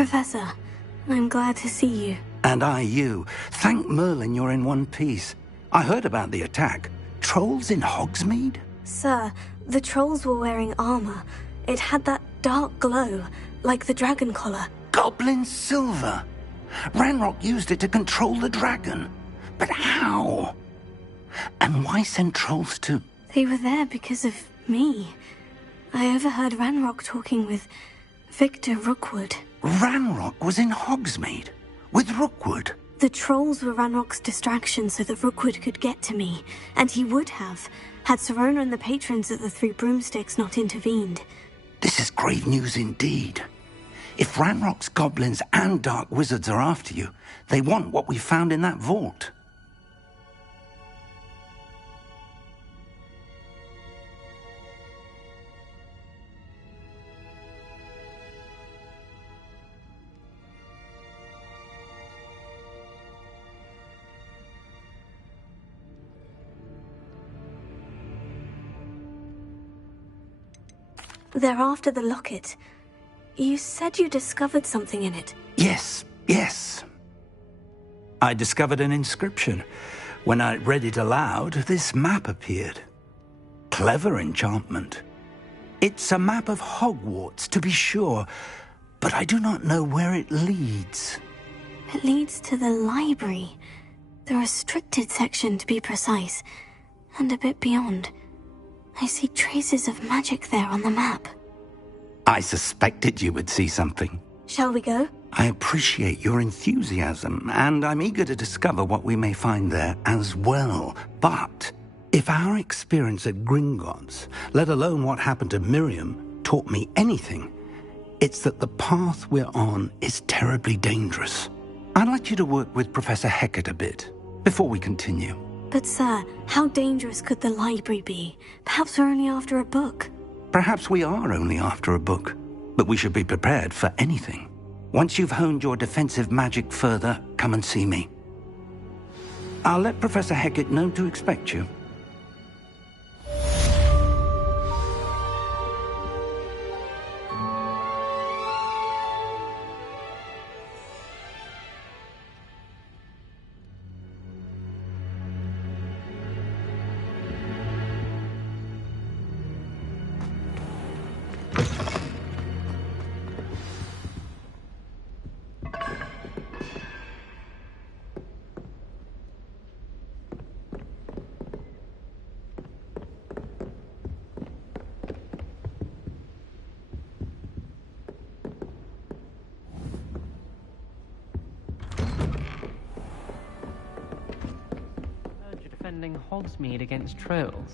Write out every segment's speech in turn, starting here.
Professor, I'm glad to see you. And I you. Thank Merlin you're in one piece. I heard about the attack. Trolls in Hogsmeade? Sir, the trolls were wearing armor. It had that dark glow, like the dragon collar. Goblin silver! Ranrock used it to control the dragon. But how? And why send trolls to... They were there because of me. I overheard Ranrock talking with Victor Rookwood. Ranrock was in Hogsmeade? With Rookwood? The trolls were Ranrock's distraction so that Rookwood could get to me. And he would have, had Serona and the patrons at the Three Broomsticks not intervened. This is grave news indeed. If Ranrock's goblins and dark wizards are after you, they want what we found in that vault. They're after the locket. You said you discovered something in it. Yes. I discovered an inscription. When I read it aloud, this map appeared. Clever enchantment. It's a map of Hogwarts, to be sure, but I do not know where it leads. It leads to the library. The restricted section, to be precise. And a bit beyond. I see traces of magic there on the map. I suspected you would see something. Shall we go? I appreciate your enthusiasm, and I'm eager to discover what we may find there as well. But if our experience at Gringotts, let alone what happened to Miriam, taught me anything, it's that the path we're on is terribly dangerous. I'd like you to work with Professor Hecat a bit before we continue. But sir, how dangerous could the library be? Perhaps we're only after a book. Perhaps we are only after a book, but we should be prepared for anything. Once you've honed your defensive magic further, come and see me. I'll let Professor Hecat know to expect you. Defending Hogsmeade against trolls.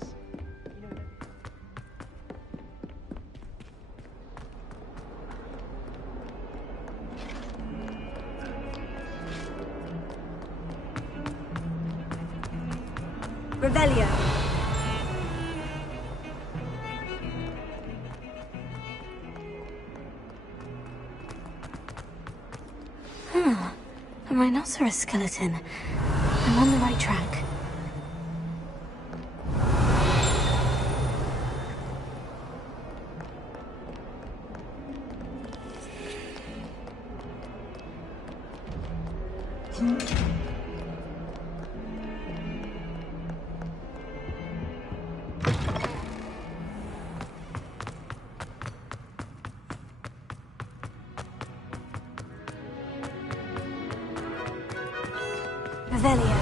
Revelio. A rhinoceros skeleton. I'm on the right track. Revelio.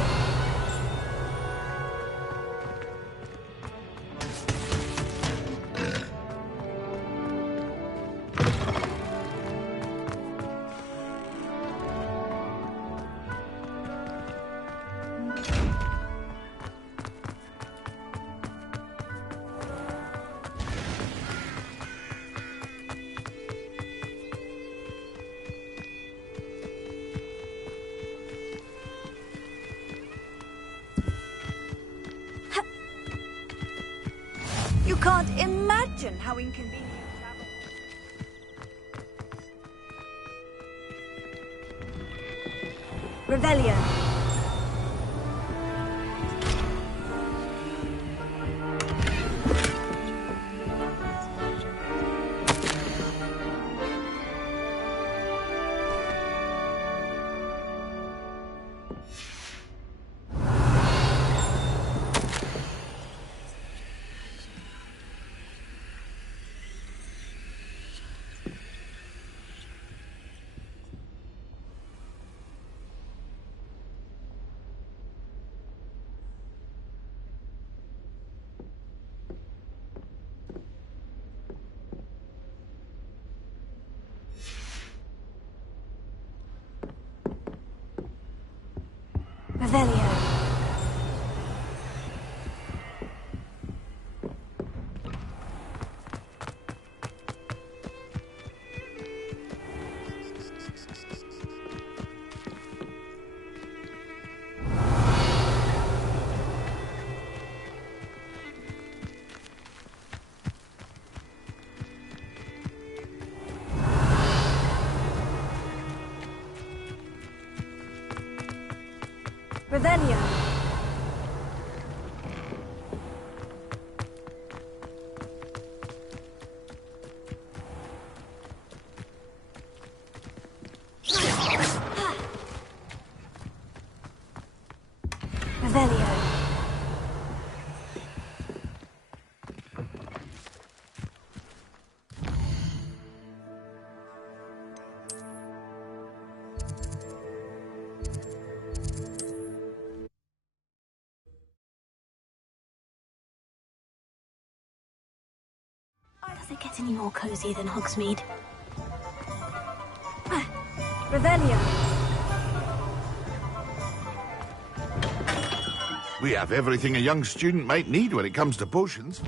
You can't imagine how inconvenient travel. Revelio. Revelio. Revelio. Revelio. Does it get any more cozy than Hogsmeade? Revelio. We have everything a young student might need when it comes to potions.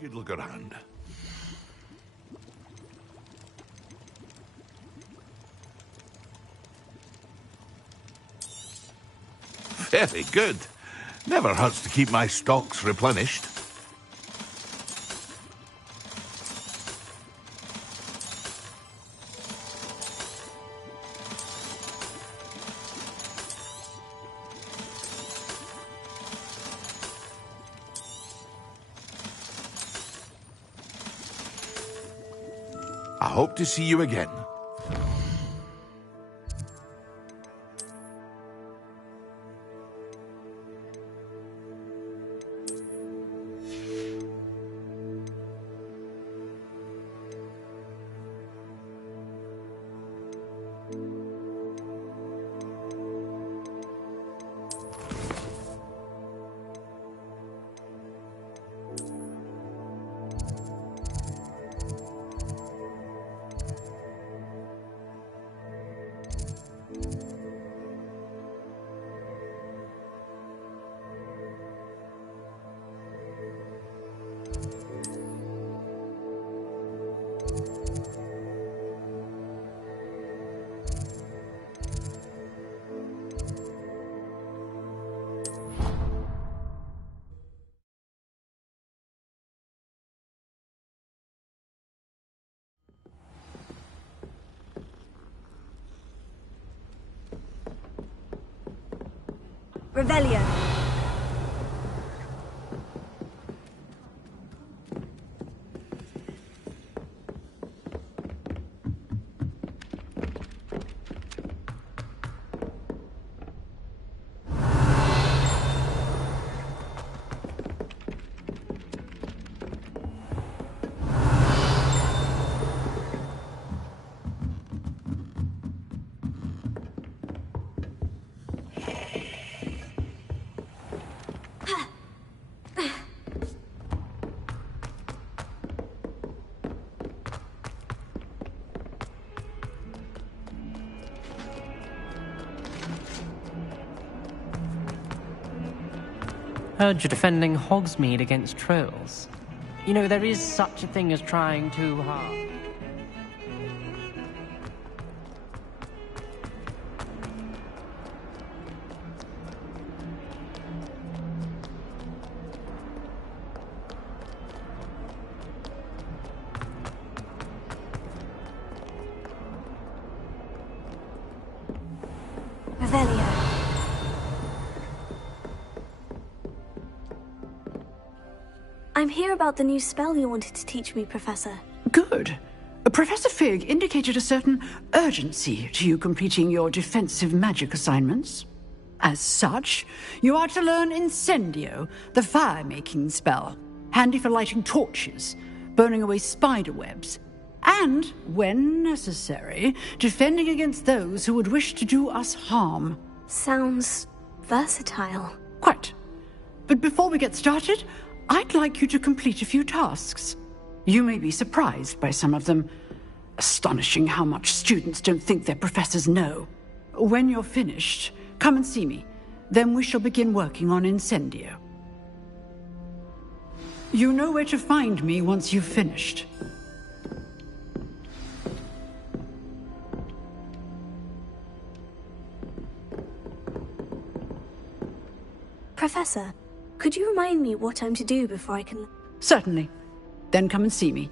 Good look around. Very good. Never hurts to keep my stocks replenished. I hope to see you again. Revelio. Heard you're defending Hogsmeade against trolls. You know, there is such a thing as trying too hard. Revelio. I'm here about the new spell you wanted to teach me, Professor. Good. Professor Fig indicated a certain urgency to you completing your defensive magic assignments. As such, you are to learn Incendio, the fire-making spell, handy for lighting torches, burning away spider webs, and, when necessary, defending against those who would wish to do us harm. Sounds versatile. Quite. But before we get started, I'd like you to complete a few tasks. You may be surprised by some of them. Astonishing how much students don't think their professors know. When you're finished, come and see me. Then we shall begin working on Incendio. You know where to find me once you've finished. Professor, could you remind me what I'm to do before I can... Certainly. Then come and see me.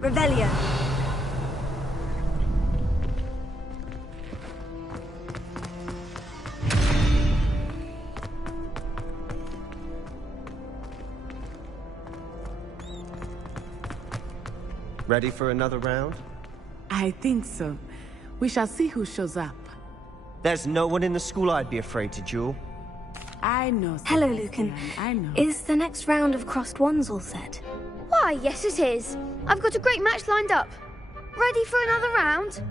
Revelio. Ready for another round? I think so. We shall see who shows up. There's no one in the school I'd be afraid to duel. I know. Hello, Sebastian, Lucan. I know. Is the next round of crossed wands all set? Why, yes it is. I've got a great match lined up. Ready for another round?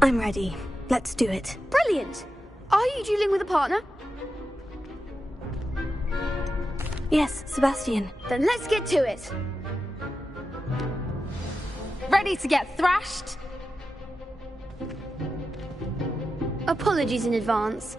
I'm ready. Let's do it. Brilliant. Are you dueling with a partner? Yes, Sebastian. Then let's get to it. Ready to get thrashed? Apologies in advance.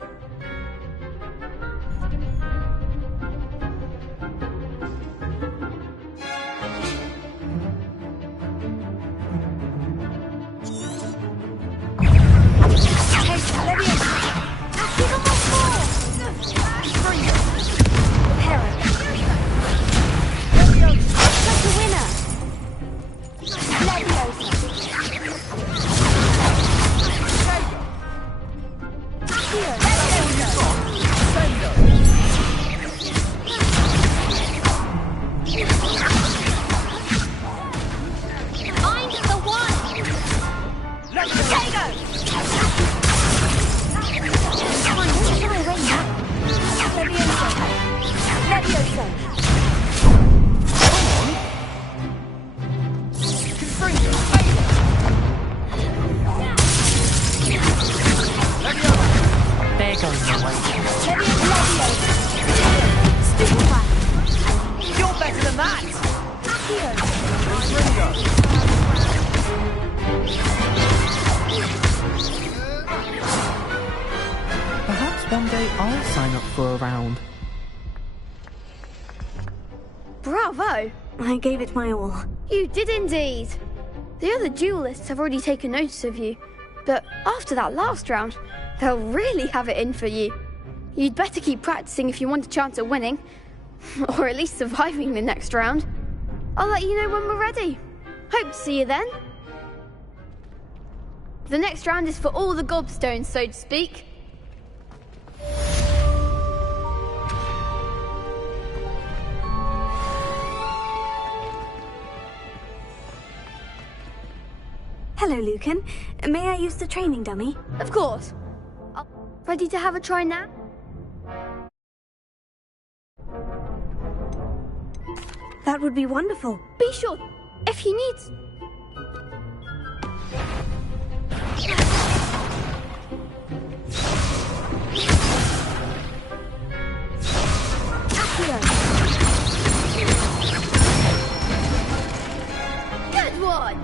Perhaps one day I'll sign up for a round. Bravo! I gave it my all. You did indeed. The other duelists have already taken notice of you, but after that last round, they'll really have it in for you. You'd better keep practicing if you want a chance at winning, or at least surviving the next round. I'll let you know when we're ready. Hope to see you then. The next round is for all the gobstones, so to speak. Hello, Lucan. May I use the training dummy? Of course. Ready to have a try now? That would be wonderful. Be sure, if you need... Good one!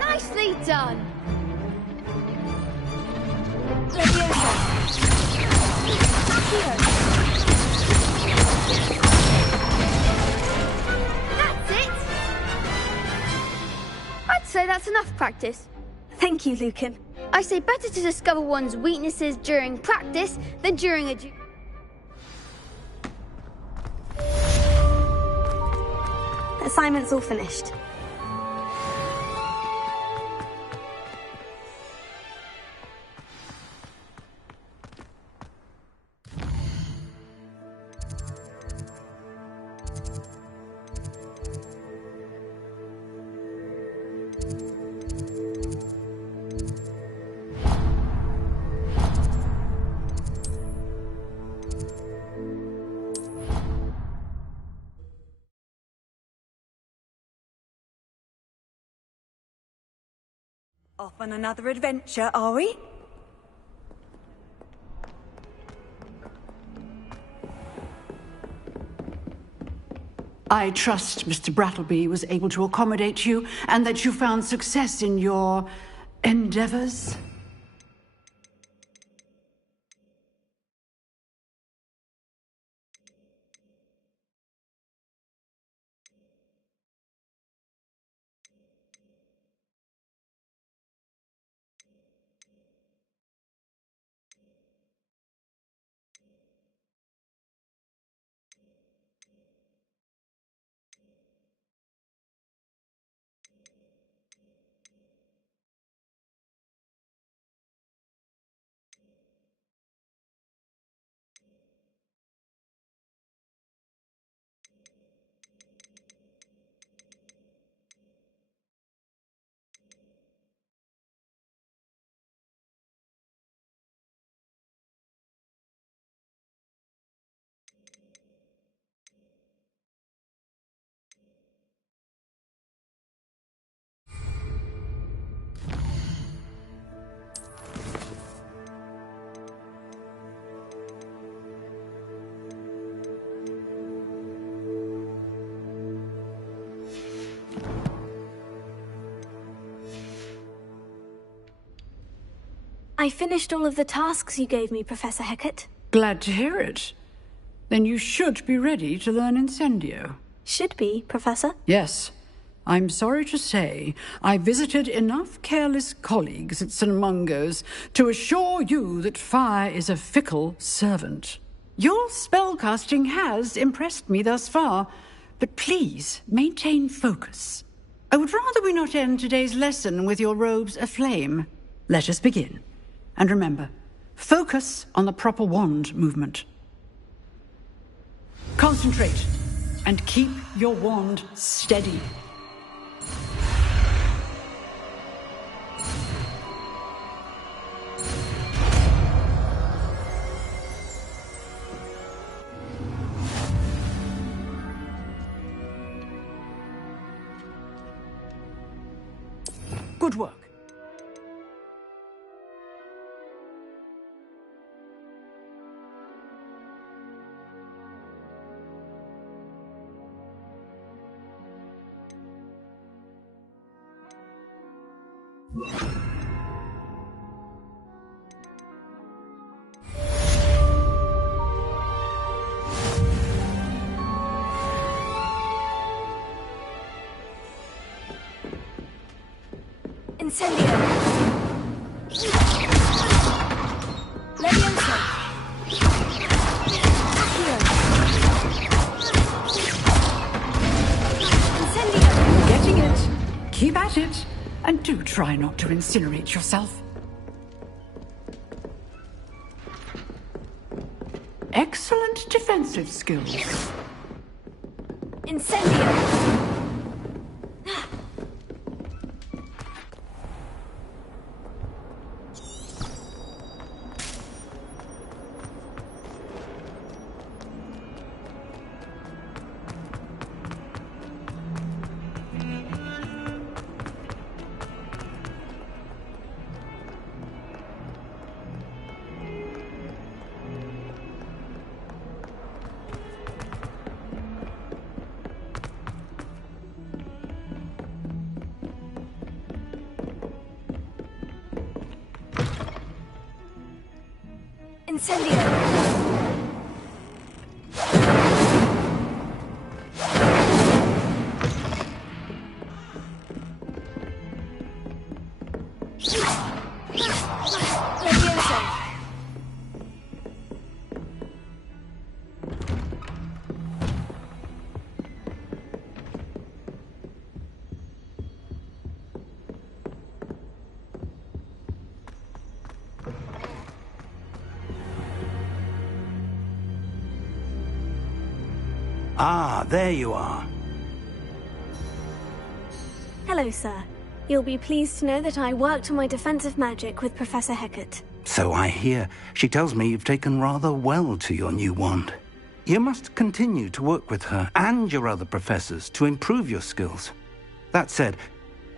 Nicely done! That's it! I'd say that's enough practice. Thank you, Lucan. I say better to discover one's weaknesses during practice than during a Assignment's all finished. Off on another adventure, are we? I trust Mr. Brattleby was able to accommodate you and that you found success in your endeavors. I finished all of the tasks you gave me, Professor Hecat. Glad to hear it. Then you should be ready to learn Incendio. Should be, Professor. Yes. I'm sorry to say I visited enough careless colleagues at St. Mungo's to assure you that fire is a fickle servant. Your spellcasting has impressed me thus far, but please maintain focus. I would rather we not end today's lesson with your robes aflame. Let us begin. And remember, focus on the proper wand movement. Concentrate and keep your wand steady. Good work. Incendio! Levioso! Accio! Incendio! Getting it. Keep at it. And do try not to incinerate yourself. Excellent defensive skills. Incendio! Incendio! Levioso! Ah, there you are. Hello, sir. You'll be pleased to know that I worked on my defensive magic with Professor Hecat. So I hear. She tells me you've taken rather well to your new wand. You must continue to work with her and your other professors to improve your skills. That said,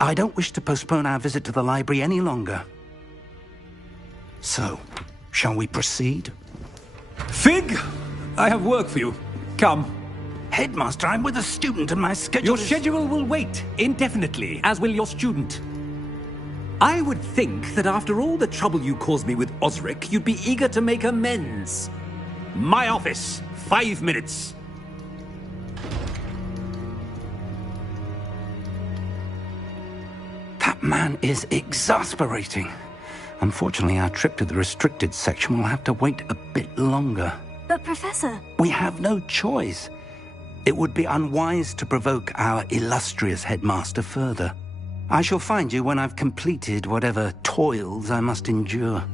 I don't wish to postpone our visit to the library any longer. So, shall we proceed? Fig! I have work for you. Come. Headmaster, I'm with a student and my schedule Your schedule will wait indefinitely, as will your student. I would think that after all the trouble you caused me with Osric, you'd be eager to make amends. My office. 5 minutes. That man is exasperating. Unfortunately, our trip to the restricted section will have to wait a bit longer. But, Professor... We have no choice. It would be unwise to provoke our illustrious headmaster further. I shall find you when I've completed whatever toils I must endure.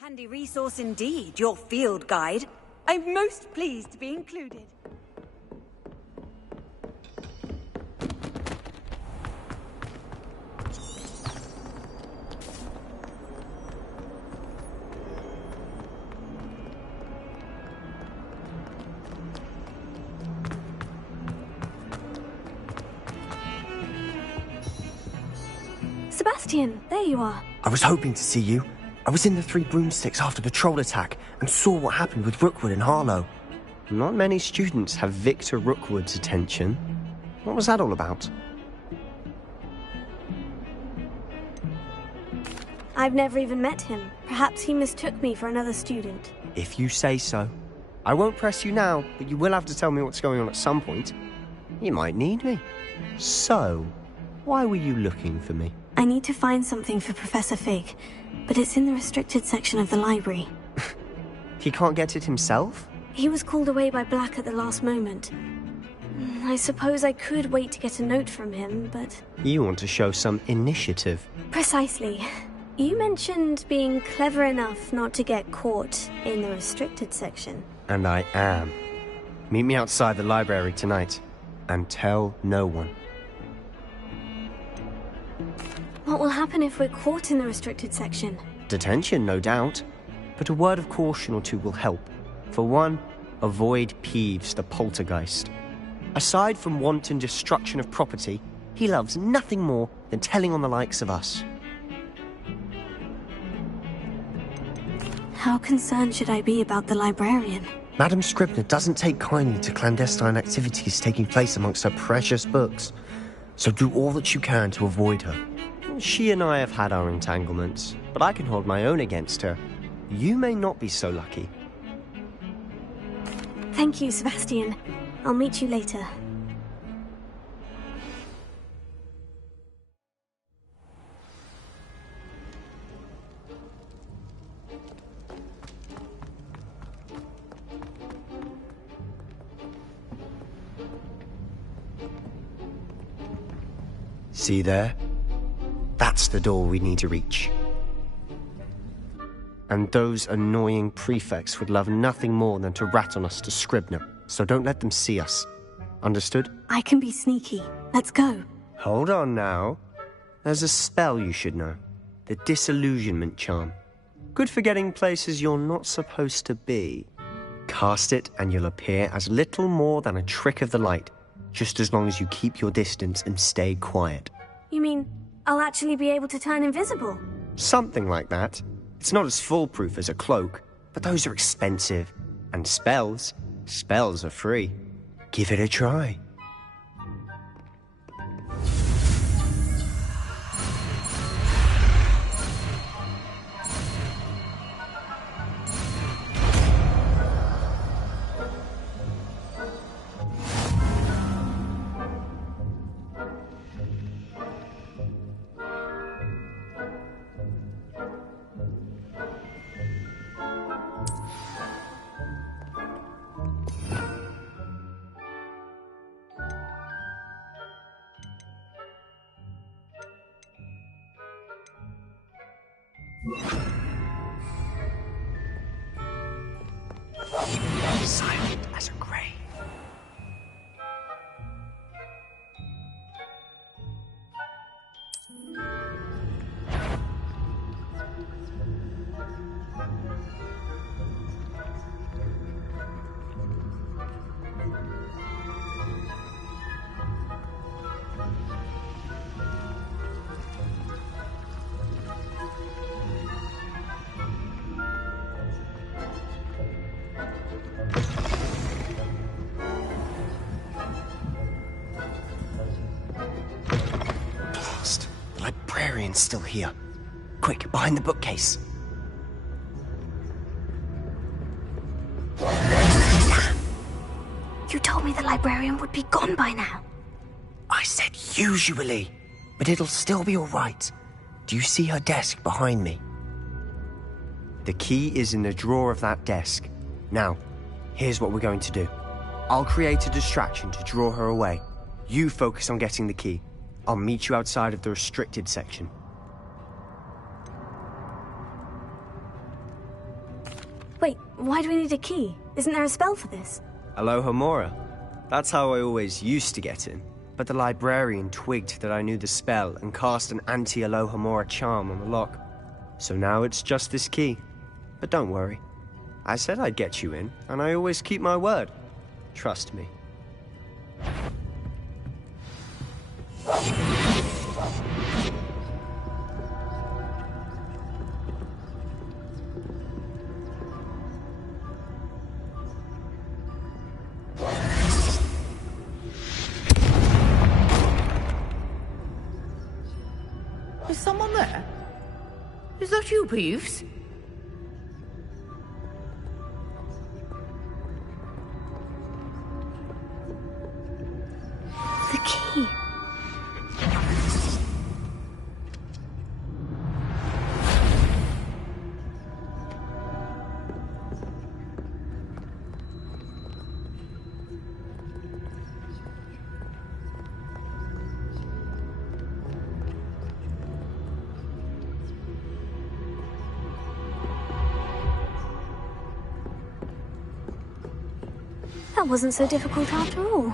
Handy resource indeed, your field guide. I'm most pleased to be included. Sebastian, there you are. I was hoping to see you. I was in the Three Broomsticks after the troll attack and saw what happened with Rookwood and Harlow. Not many students have Victor Rookwood's attention. What was that all about? I've never even met him. Perhaps he mistook me for another student. If you say so. I won't press you now, but you will have to tell me what's going on at some point. You might need me. So, why were you looking for me? I need to find something for Professor Fig, but it's in the restricted section of the library. He can't get it himself? He was called away by Black at the last moment. I suppose I could wait to get a note from him, but... You want to show some initiative. Precisely. You mentioned being clever enough not to get caught in the restricted section. And I am. Meet me outside the library tonight, and tell no one. What will happen if we're caught in the restricted section? Detention, no doubt. But a word of caution or two will help. For one, avoid Peeves the poltergeist. Aside from wanton destruction of property, he loves nothing more than telling on the likes of us. How concerned should I be about the librarian? Madam Scribner doesn't take kindly to clandestine activities taking place amongst her precious books. So do all that you can to avoid her. She and I have had our entanglements, but I can hold my own against her. You may not be so lucky. Thank you, Sebastian. I'll meet you later. See there? That's the door we need to reach. And those annoying prefects would love nothing more than to rat on us to Scribner, so don't let them see us. Understood? I can be sneaky. Let's go. Hold on now. There's a spell you should know. The Disillusionment Charm. Good for getting places you're not supposed to be. Cast it and you'll appear as little more than a trick of the light, just as long as you keep your distance and stay quiet. You mean I'll actually be able to turn invisible? Something like that. It's not as foolproof as a cloak, but those are expensive. And spells are free. Give it a try. Silent as a grave. Still here. Quick, behind the bookcase. You told me the librarian would be gone by now. I said usually, but it'll still be all right. Do you see her desk behind me? The key is in the drawer of that desk. Now, here's what we're going to do. I'll create a distraction to draw her away. You focus on getting the key. I'll meet you outside of the restricted section. Wait, why do we need a key? Isn't there a spell for this? Alohomora. That's how I always used to get in. But the librarian twigged that I knew the spell and cast an anti-Alohomora charm on the lock. So now it's just this key. But don't worry. I said I'd get you in, and I always keep my word. Trust me. Is someone there? Is that you, Peeves? The key. That wasn't so difficult after all.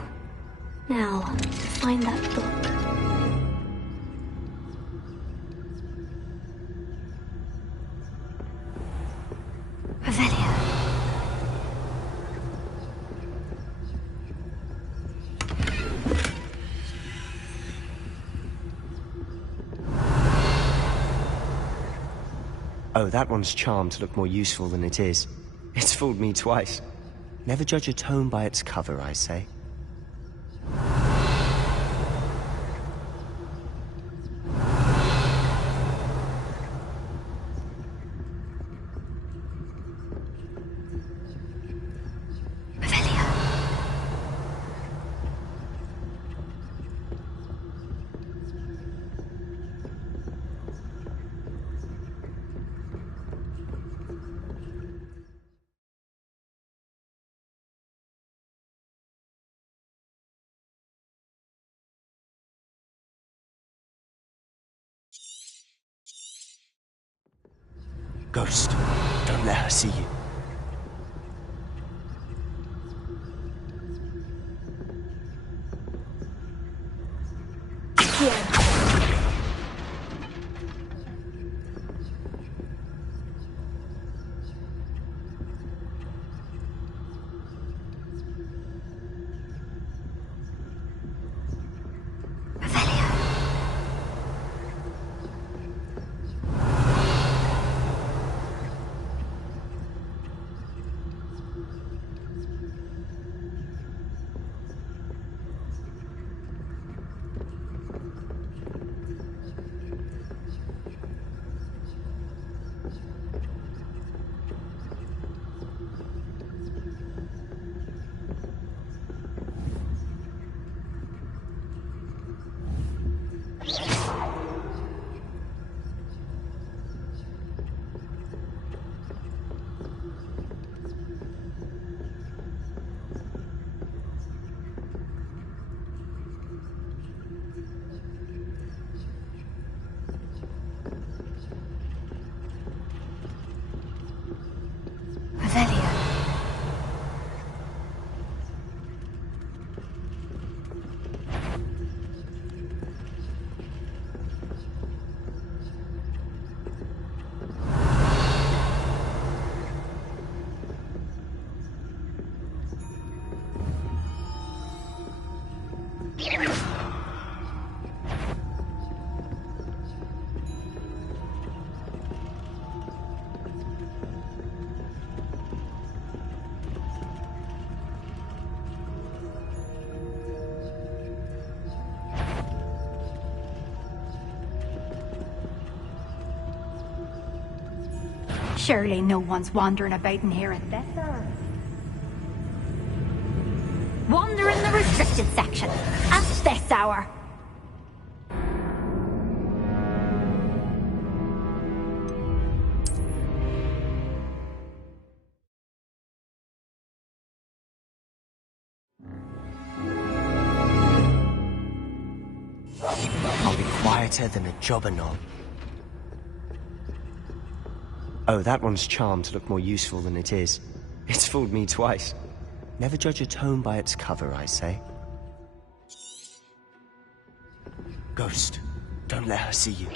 Now, to find that book. Revelio. Oh, that one's charmed to look more useful than it is. It's fooled me twice. Never judge a tome by its cover, I say. Ghost, don't let her see you. Surely no one's wandering about in here at this hour. Wander in the restricted section at this hour. Quieter than a jobber knob. Oh, that one's charmed to look more useful than it is. It's fooled me twice. Never judge a tome by its cover, I say. Ghost, don't let her see you.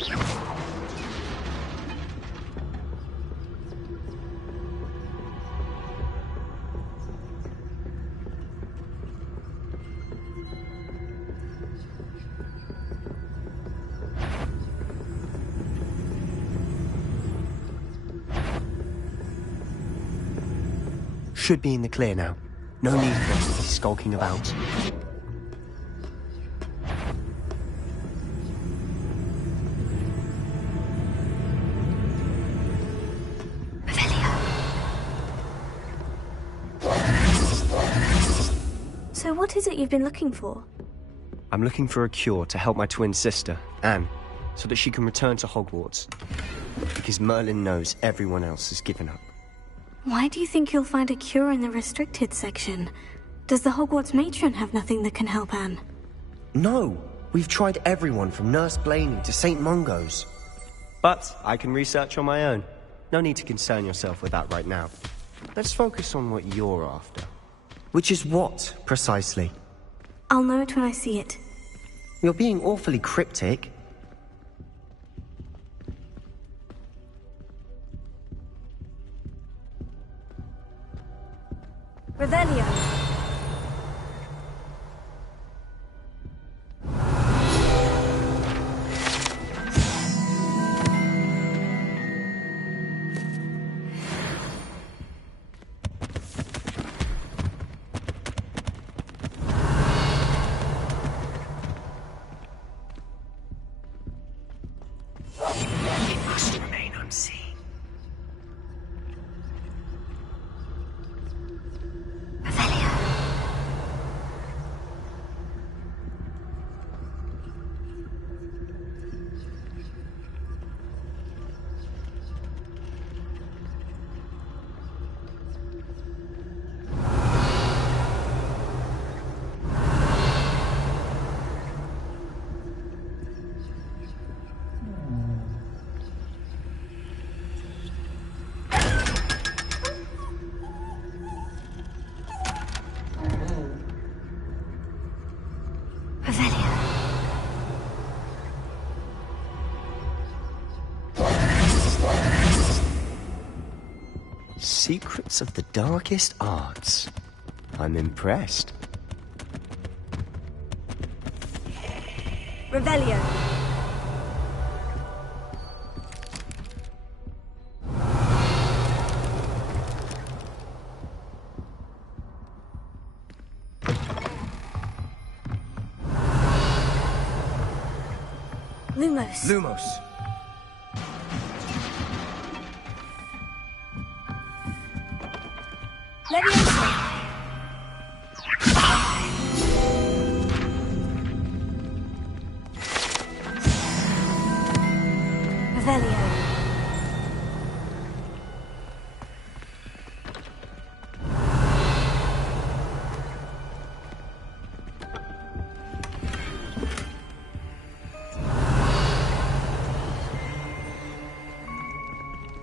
Should be in the clear now. No need for us to be skulking about. So what is it you've been looking for? I'm looking for a cure to help my twin sister, Anne, so that she can return to Hogwarts. Because Merlin knows everyone else has given up. Why do you think you'll find a cure in the restricted section? Does the Hogwarts matron have nothing that can help Anne? No! We've tried everyone from Nurse Blaney to St. Mungo's. But I can research on my own. No need to concern yourself with that right now. Let's focus on what you're after. Which is what, precisely? I'll know it when I see it. You're being awfully cryptic. Revelio. It must remain unseen. Secrets of the darkest arts. I'm impressed. Revelio. Lumos. Lumos. Leviosa. Revelio.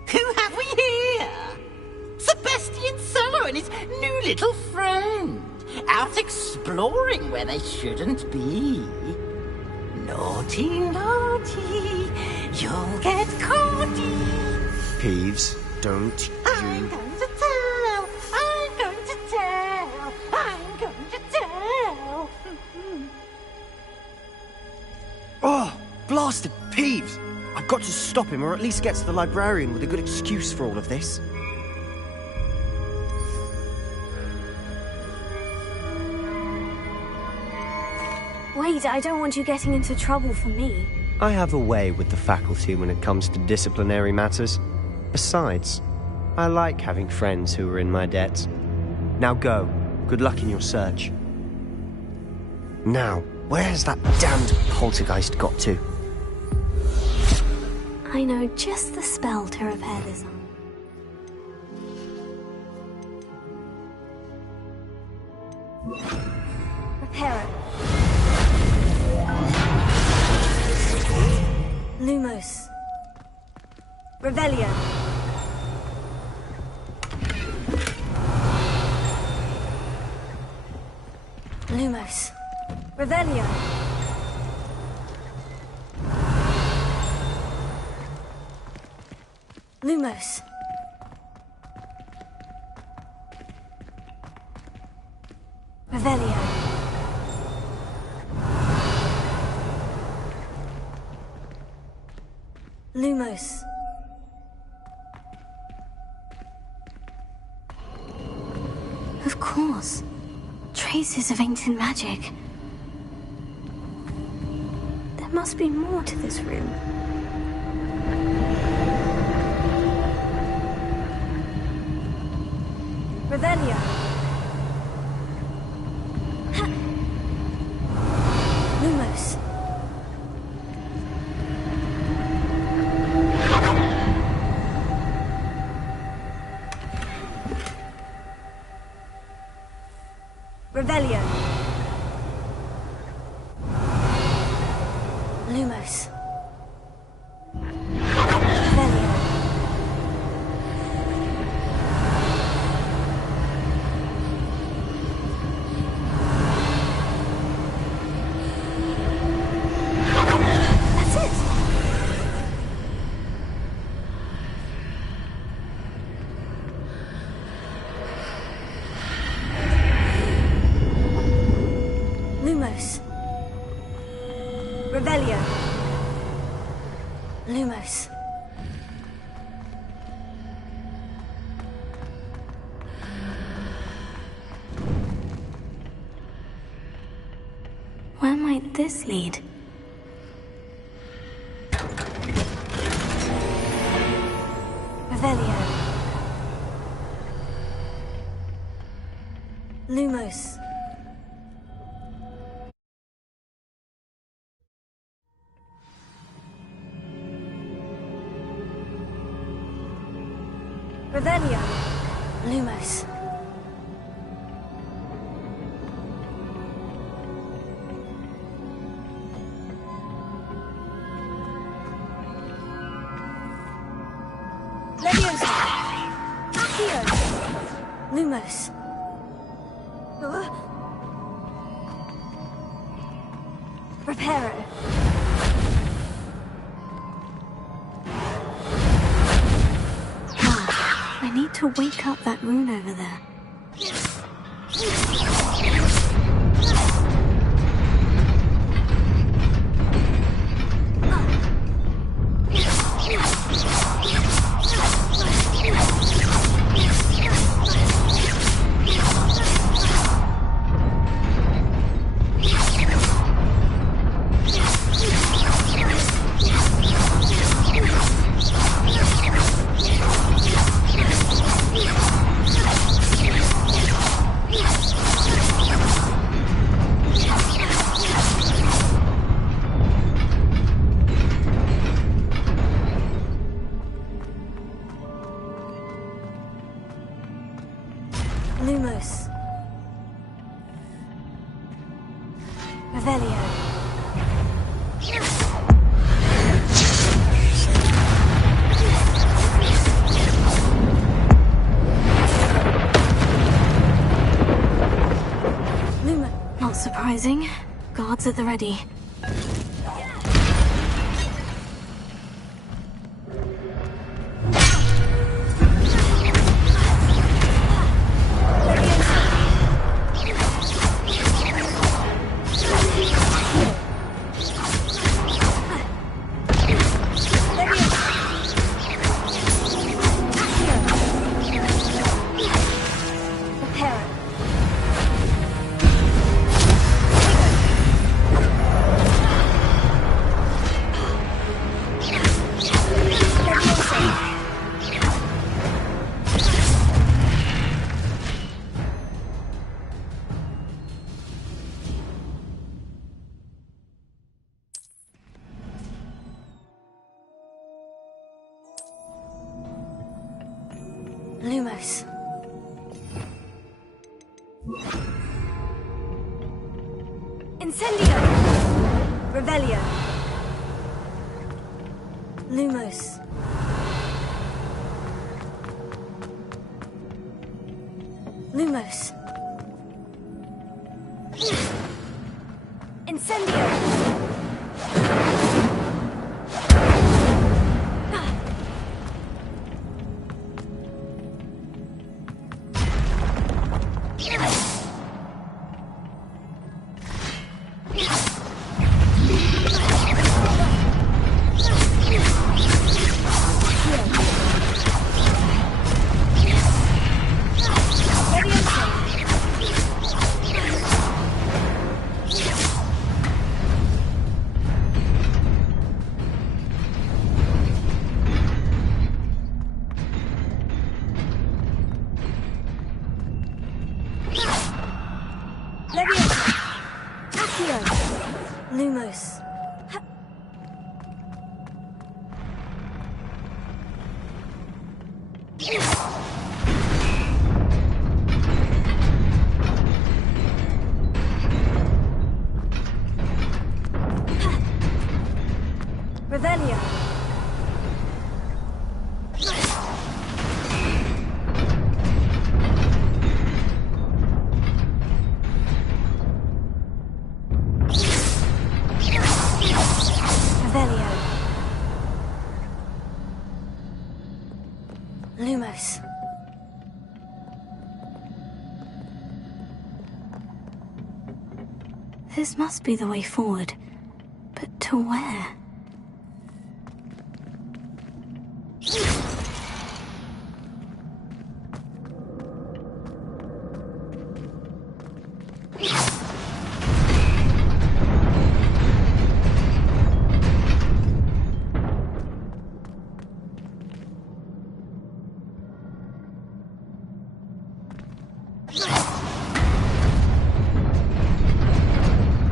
Who have we here? Sebastian Cello and his new little friend. Out exploring where they shouldn't be. Naughty, naughty. You'll get caughty. Peeves, don't I'm you... going to tell. I'm going to tell. I'm going to tell. Oh, blasted Peeves! I've got to stop him, or at least get to the librarian with a good excuse for all of this. Wait, I don't want you getting into trouble for me. I have a way with the faculty when it comes to disciplinary matters. Besides, I like having friends who are in my debt. Now go. Good luck in your search. Now, where has that damned poltergeist got to? I know just the spell to repair this. Repair it. Lumos. Revelio. Lumos. Revelio. Lumos. Revelio. Lumos. Of course. Traces of ancient magic. There must be more to this room. Revelio. Lumos. Revelio. Lumos. Revelio. That's it. Lumos. Revelio. Lumos. Where might this lead? Revelio. Lumos. Revelio. Lumos. Leviosa. Accio. Lumos. Reparo. I need to wake up that rune over there. Lumos. Revelio. Not surprising. Guards at the ready. Lumos. Incendio. Revelio. Lumos. Lumos. Incendio! Lumos. Revelio. Lumos. This must be the way forward. But to where?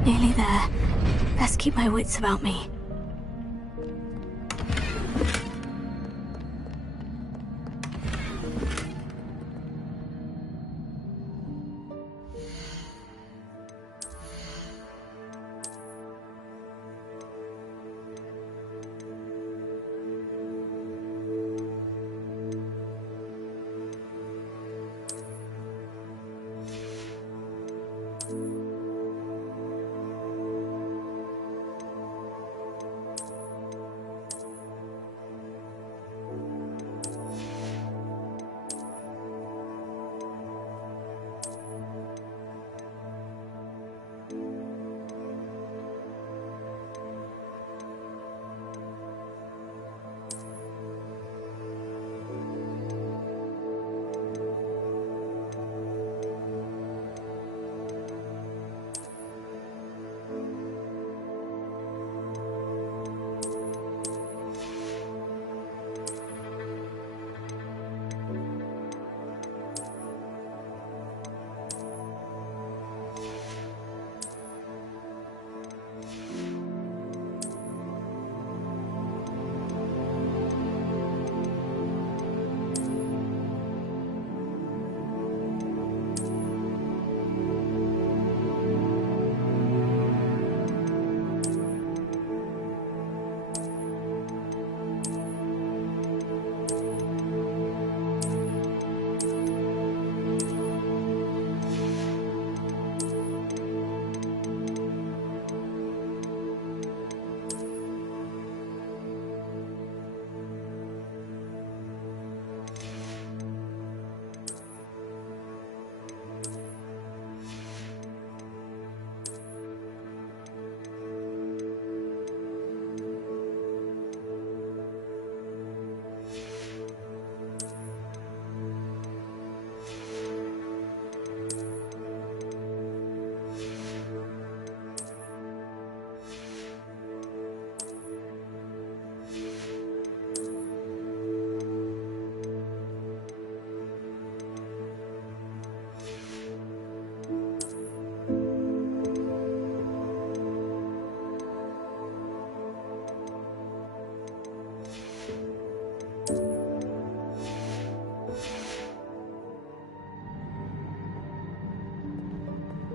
Nearly there. Best keep my wits about me.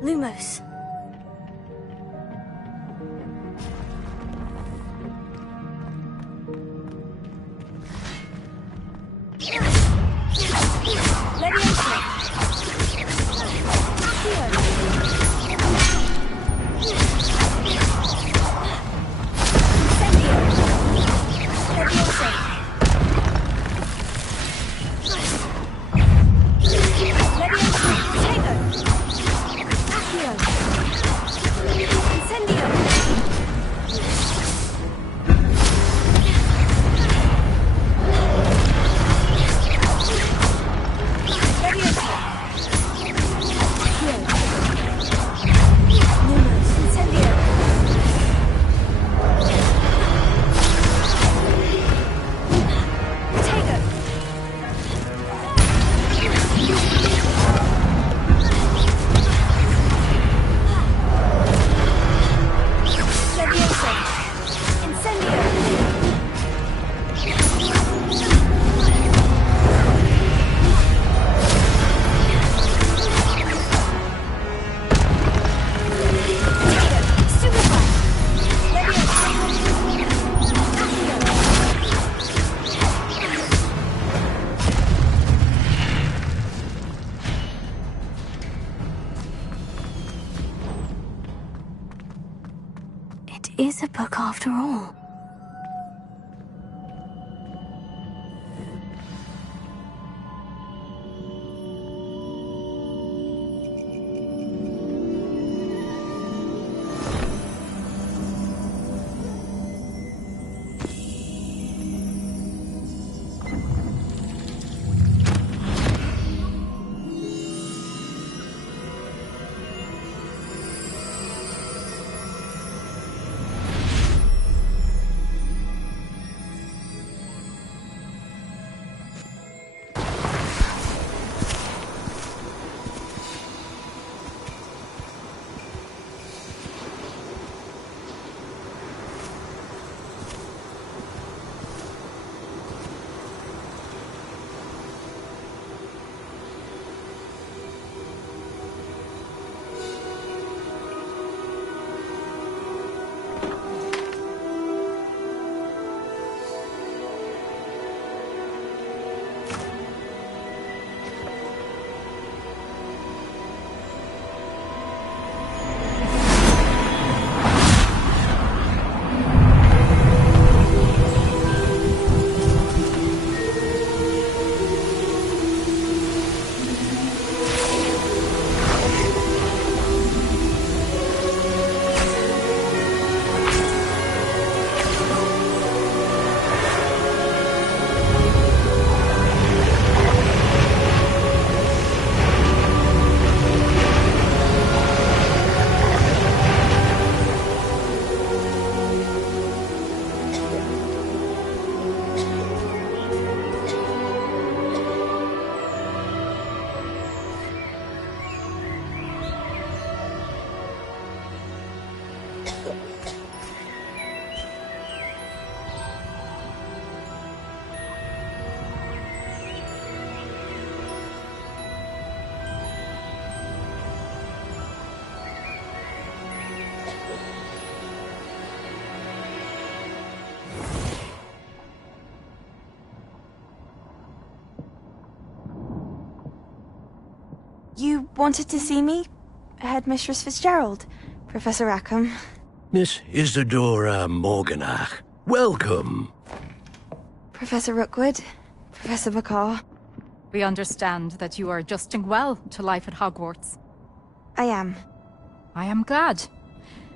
Lumos. is a book after all. You wanted to see me? Headmistress Fitzgerald, Professor Rackham. Miss Isadora Morganach, welcome. Professor Rookwood, Professor Bakar. We understand that you are adjusting well to life at Hogwarts. I am. I am glad.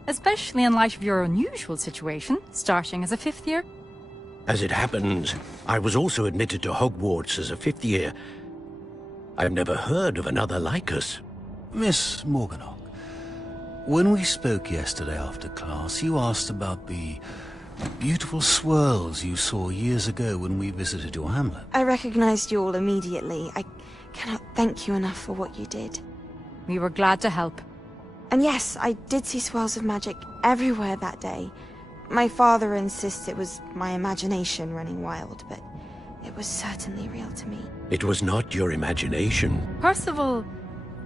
Especially in light of your unusual situation, starting as a 5th year. As it happens, I was also admitted to Hogwarts as a 5th year. I've never heard of another like us. Miss Morganach, when we spoke yesterday after class, you asked about the beautiful swirls you saw years ago when we visited your hamlet. I recognized you all immediately. I cannot thank you enough for what you did. We were glad to help. And yes, I did see swirls of magic everywhere that day. My father insists it was my imagination running wild, but it was certainly real to me. It was not your imagination. Percival,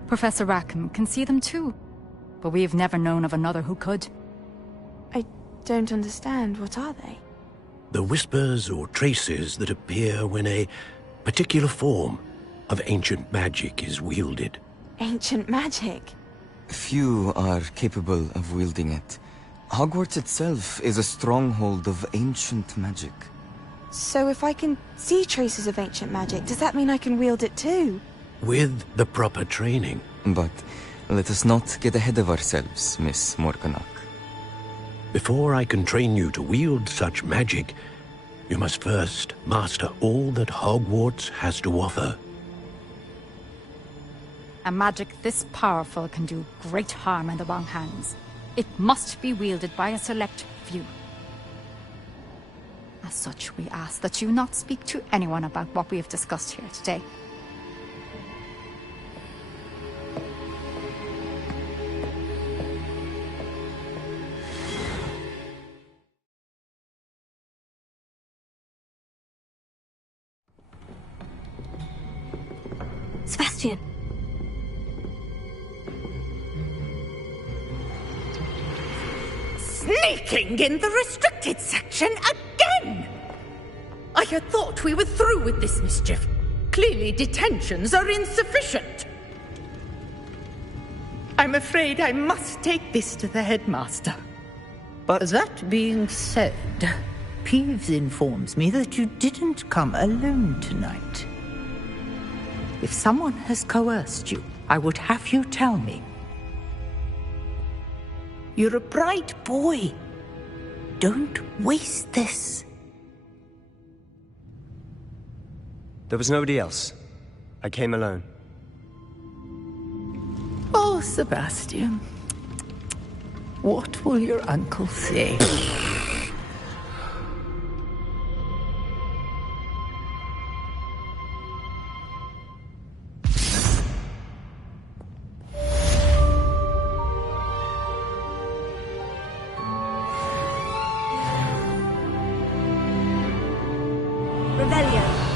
Professor Rackham can see them too. But we have never known of another who could. I don't understand. What are they? The whispers or traces that appear when a particular form of ancient magic is wielded. Ancient magic? Few are capable of wielding it. Hogwarts itself is a stronghold of ancient magic. So if I can see traces of ancient magic, does that mean I can wield it too? With the proper training. But let us not get ahead of ourselves, Miss Morganach. Before I can train you to wield such magic, you must first master all that Hogwarts has to offer. A magic this powerful can do great harm in the wrong hands. It must be wielded by a select few. As such, we ask that you not speak to anyone about what we have discussed here today. Sebastian. Sneaking in the restricted section again! I had thought we were through with this mischief. Clearly detentions are insufficient. I'm afraid I must take this to the headmaster. but... That being said, Peeves informs me that you didn't come alone tonight. If someone has coerced you, I would have you tell me. You're a bright boy. Don't waste this. There was nobody else. I came alone. Oh, Sebastian. What will your uncle say? Revelio.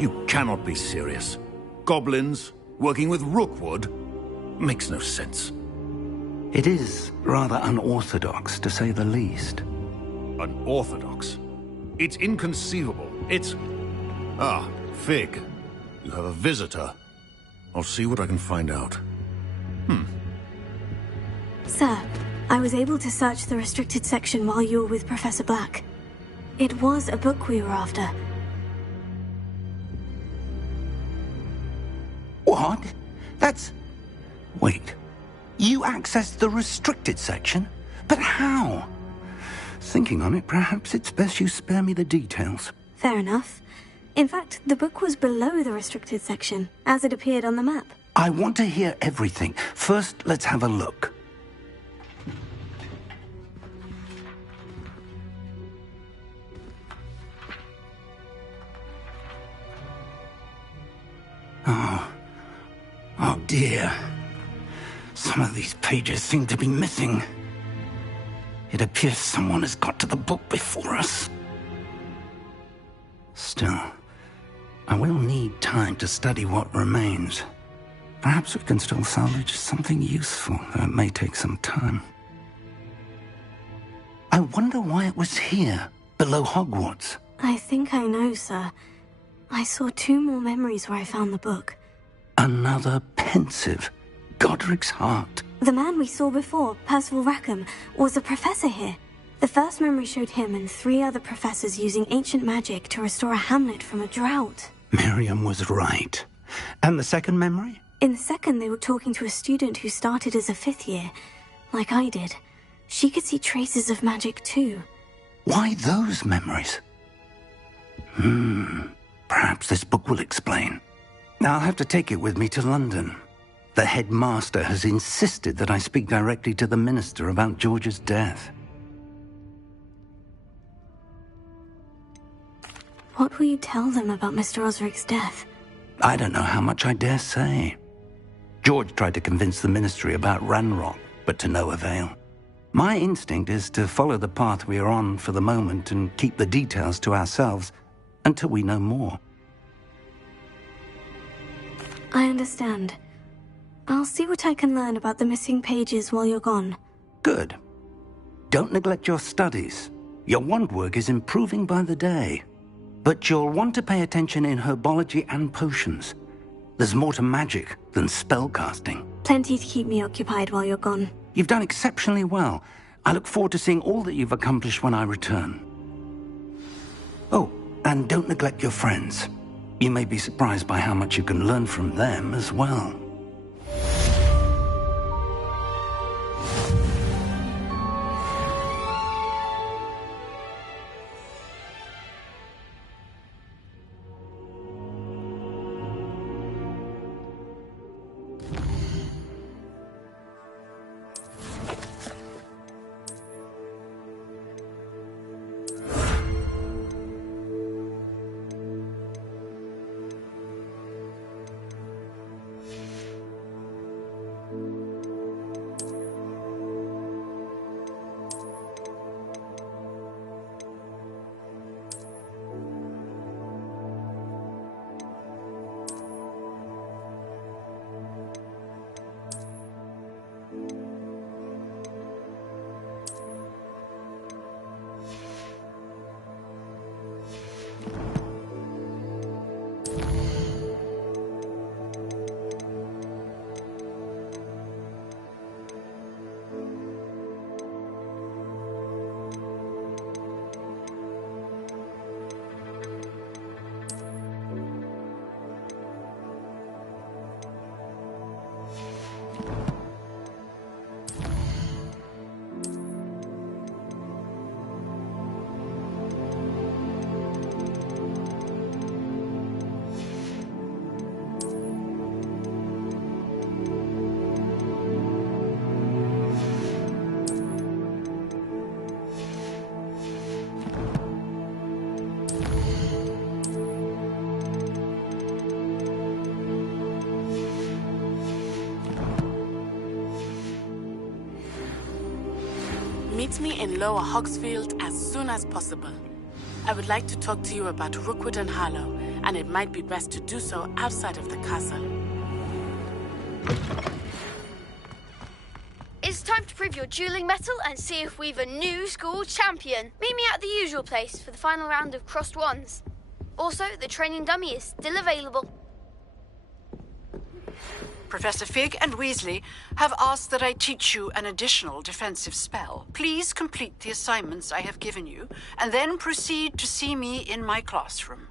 You cannot be serious. Goblins working with Rookwood? Makes no sense. It is rather unorthodox, to say the least. Unorthodox? It's inconceivable. It's... Ah, Fig. You have a visitor. I'll see what I can find out. Sir, I was able to search the restricted section while you were with Professor Black. It was a book we were after. What? That's... Wait. You accessed the restricted section? But how? Thinking on it, perhaps it's best you spare me the details. Fair enough. In fact, the book was below the restricted section, as it appeared on the map. I want to hear everything. First, let's have a look. Oh dear. Some of these pages seem to be missing. It appears someone has got to the book before us. Still, I will need time to study what remains. Perhaps we can still salvage something useful, though it may take some time. I wonder why it was here, below Hogwarts. I think I know, sir. I saw 2 more memories where I found the book. Another pensive. Godric's heart. The man we saw before, Percival Rackham, was a professor here. The first memory showed him and 3 other professors using ancient magic to restore a hamlet from a drought. Miriam was right. And the second memory? In the second, they were talking to a student who started as a 5th year, like I did. She could see traces of magic too. Why those memories? Perhaps this book will explain. I'll have to take it with me to London. The headmaster has insisted that I speak directly to the minister about George's death. What will you tell them about Mr. Osric's death? I don't know how much I dare say. George tried to convince the ministry about Ranrock, but to no avail. My instinct is to follow the path we are on for the moment and keep the details to ourselves until we know more. I understand. I'll see what I can learn about the missing pages while you're gone. Good. Don't neglect your studies. Your wand work is improving by the day. But you'll want to pay attention in herbology and potions. There's more to magic than spellcasting. Plenty to keep me occupied while you're gone. You've done exceptionally well. I look forward to seeing all that you've accomplished when I return. Oh, and don't neglect your friends. You may be surprised by how much you can learn from them as well. Meet me in Lower Hogsfield as soon as possible. I would like to talk to you about Rookwood and Harlow, and it might be best to do so outside of the castle. It's time to prove your dueling mettle and see if we've a new school champion. Meet me at the usual place for the final round of crossed wands. Also, the training dummy is still available. Professor Fig and Weasley have asked that I teach you an additional defensive spell. Please complete the assignments I have given you, and then proceed to see me in my classroom.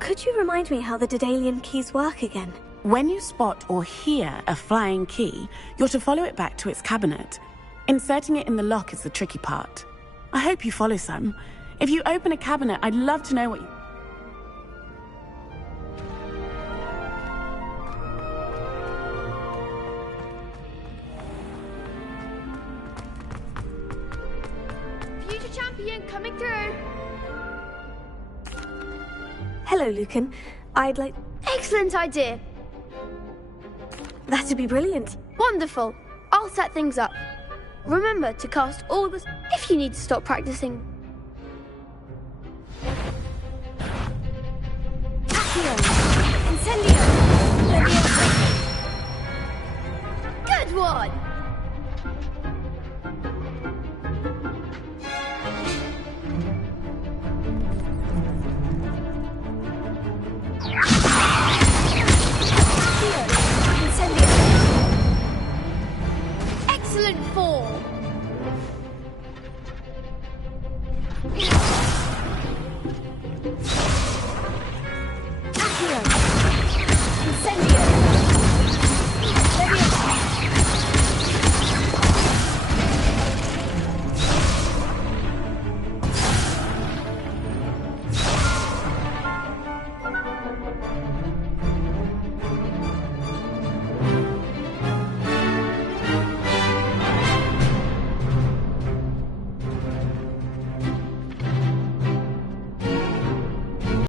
Could you remind me how the Daedalian keys work again? When you spot or hear a flying key, you're to follow it back to its cabinet. Inserting it in the lock is the tricky part. I hope you follow some. If you open a cabinet, I'd love to know what you... Future champion coming through. Hello, Lucan. I'd like... Excellent idea. That'd be brilliant. Wonderful. I'll set things up. Remember to cast all the... if you need to stop practicing. Accio! Incendio! Good one!